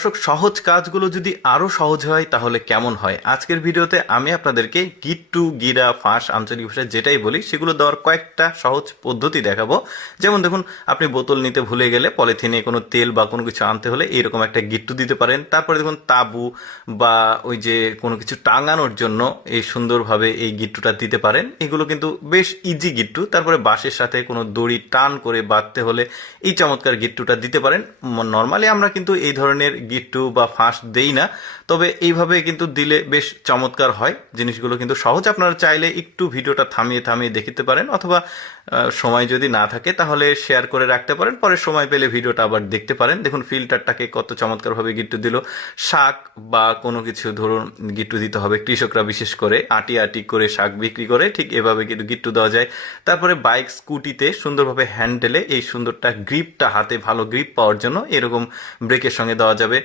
দর্শক, সহজ কাজগুলো যদি আরো সহজ হয় তাহলে কেমন হয়? আজকের ভিডিওতে আমি আপনাদেরকে গিট্টু, গিরা, ফাঁস আঞ্চলিক ভাষায় যেটাই বলি সেগুলো দেওয়ার কয়েকটা সহজ পদ্ধতি দেখাবো। যেমন দেখুন, আপনি বোতল নিতে ভুলে গেলে পলিথিনে কোনো তেল বা কোনো কিছু আনতে হলে এরকম একটা গিট্টু দিতে পারেন। তারপরে দেখুন, তাবু বা ওই যে কোনো কিছু টাঙানোর জন্য এই সুন্দরভাবে এই গিট্টুটা দিতে পারেন। এগুলো কিন্তু বেশ ইজি গিট্টু। তারপরে বাঁশের সাথে কোনো দড়ি টান করে বাঁধতে হলে এই চমৎকার গিট্টুটা দিতে পারেন। নর্মালি আমরা কিন্তু এই ধরনের গিট্টু বা ফাঁস দেই না, তবে এইভাবে কিন্তু দিলে বেশ চমৎকার হয়। জিনিসগুলো কিন্তু সহজ। আপনারা চাইলে একটু ভিডিওটা থামিয়ে থামিয়ে দেখতে পারেন, অথবা সময় যদি না থাকে তাহলে শেয়ার করে রাখতে পারেন, পরে সময় পেলে ভিডিওটা আবার দেখতে পারেন। দেখুন ফিল্টারটাকে কত চমৎকারভাবে গিট্টু দিল। শাক বা কোনো কিছু ধরুন গিট্টু দিতে হবে, কৃষকরা বিশেষ করে আটি আটি করে শাক বিক্রি করে, ঠিক এভাবে কিন্তু গিট্টু দেওয়া যায়। তারপরে বাইক, স্কুটিতে সুন্দরভাবে হ্যান্ডেলে এই সুন্দরটা গ্রিপটা, হাতে ভালো গ্রিপ পাওয়ার জন্য এরকম ব্রেকের সঙ্গে দেওয়া যাবে,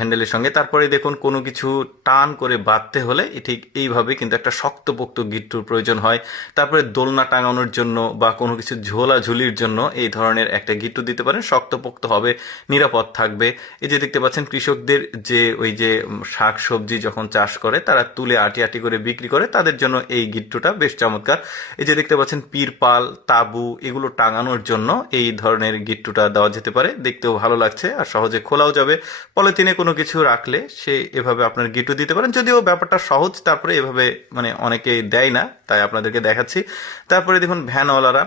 হ্যান্ডেলের সঙ্গে। তারপরে দেখুন কোনো কিছু টান করে বাঁধতে হলে ঠিক এইভাবে কিন্তু একটা শক্তপোক্ত গিট্টুর প্রয়োজন হয়। তারপরে দোলনা টাঙানোর জন্য বা কোনো কিছু ঝোলাঝুলির জন্য এই ধরনের একটা গিট্টু দিতে পারেন, শক্তপোক্ত হবে, নিরাপদ থাকবে। এই যে দেখতে পাচ্ছেন কৃষকদের যে ওই যে শাক সবজি যখন চাষ করে তারা তুলে আটি আটি করে বিক্রি করে, তাদের জন্য এই গিট্টুটা বেশ চমৎকার। এই যে দেখতে পাচ্ছেন তিরপাল, তাবু এগুলো টাঙানোর জন্য এই ধরনের গিট্টুটা দেওয়া যেতে পারে। দেখতেও ভালো লাগছে আর সহজে খোলাও যাবে। পলিথিনে কোনো কিছু রাখলে সে এভাবে আপনার গিট্টু দিতে পারেন, যদিও ব্যাপারটা সহজ। তারপরে এভাবে অনেকে দেয় না, তাই আপনাদেরকে দেখাচ্ছি। তারপরে দেখুন ভ্যানওয়ালারা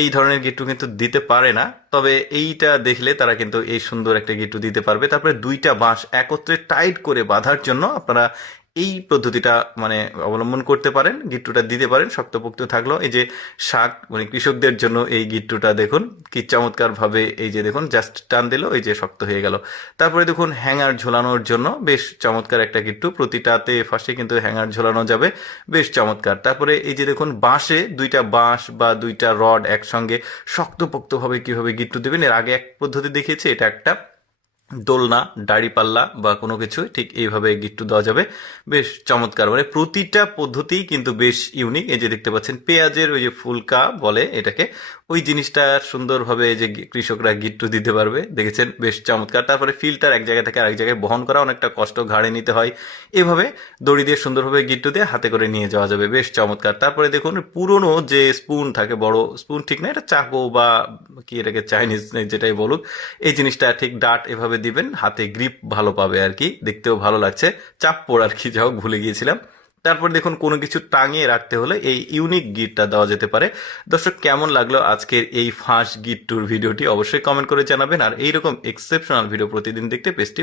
এই ধরনের গিট্টু কিন্তু দিতে পারে না, তবে এইটা দেখলে তারা কিন্তু এই সুন্দর একটা গিট্টু দিতে পারবে। তারপরে দুইটা বাঁশ একত্রে টাইট করে বাঁধার জন্য আপনারা এই পদ্ধতিটা অবলম্বন করতে পারেন, গিট্টুটা দিতে পারেন, শক্তপোক্ত থাকলো। এই যে শাক কৃষকদের জন্য এই গিট্টুটা দেখুন কি চমৎকার ভাবে, এই যে দেখুন জাস্ট টান দিল, এই যে শক্ত হয়ে গেল। তারপরে দেখুন হ্যাঙ্গার ঝোলানোর জন্য বেশ চমৎকার একটা গিট্টু, প্রতিটাতে ফাঁসে কিন্তু হ্যাঙ্গার ঝোলানো যাবে, বেশ চমৎকার। তারপরে এই যে দেখুন বাঁশে দুইটা বাঁশ বা দুইটা রড একসঙ্গে শক্তপোক্তভাবে কিভাবে গিট্টু দেবেন, এর আগে এক পদ্ধতি দেখিয়েছি, এটা একটা দোলনা, দাড়িপাল্লা বা কোনো কিছু ঠিক এইভাবে গিট্টু দেওয়া যাবে, বেশ চমৎকার। প্রতিটা পদ্ধতি কিন্তু বেশ ইউনিক। এই যে দেখতে পাচ্ছেন পেঁয়াজের ওই যে ফুলকা বলে এটাকে, ওই জিনিসটা সুন্দরভাবে যে কৃষকরা গিট্টু দিতে পারবে, দেখেছেন, বেশ চমৎকার। তারপরে ফিল্টার এক জায়গা থেকে আরেক জায়গায় বহন করা অনেকটা কষ্ট, ঘাড়ে নিতে হয়। এভাবে দড়ি দিয়ে সুন্দরভাবে গিট্টু দিয়ে হাতে করে নিয়ে যাওয়া যাবে, বেশ চমৎকার। তারপরে দেখুন পুরনো যে স্পুন থাকে, বড় স্পুন ঠিক না, এটা চাকু বা কি এটাকে চাইনিজ যেটাই বলুক, এই জিনিসটা ঠিক ডাট এভাবে দিবেন, হাতে গ্রিপ ভালো পাবে আর কি, দেখতেও ভালো লাগছে। চাপ পড় আর কি, যাও ভুলে গিয়েছিলাম। তারপর দেখুন কোনো কিছু টাঙিয়ে রাখতে হলে এই ইউনিক গিটটা দেওয়া যেতে পারে। দর্শক, কেমন লাগলো আজকের এই ফাঁস গিট্টুর ভিডিওটি অবশ্যই কমেন্ট করে জানাবেন। আর এইরকম এক্সেপশনাল ভিডিও প্রতিদিন দেখতে পেজটি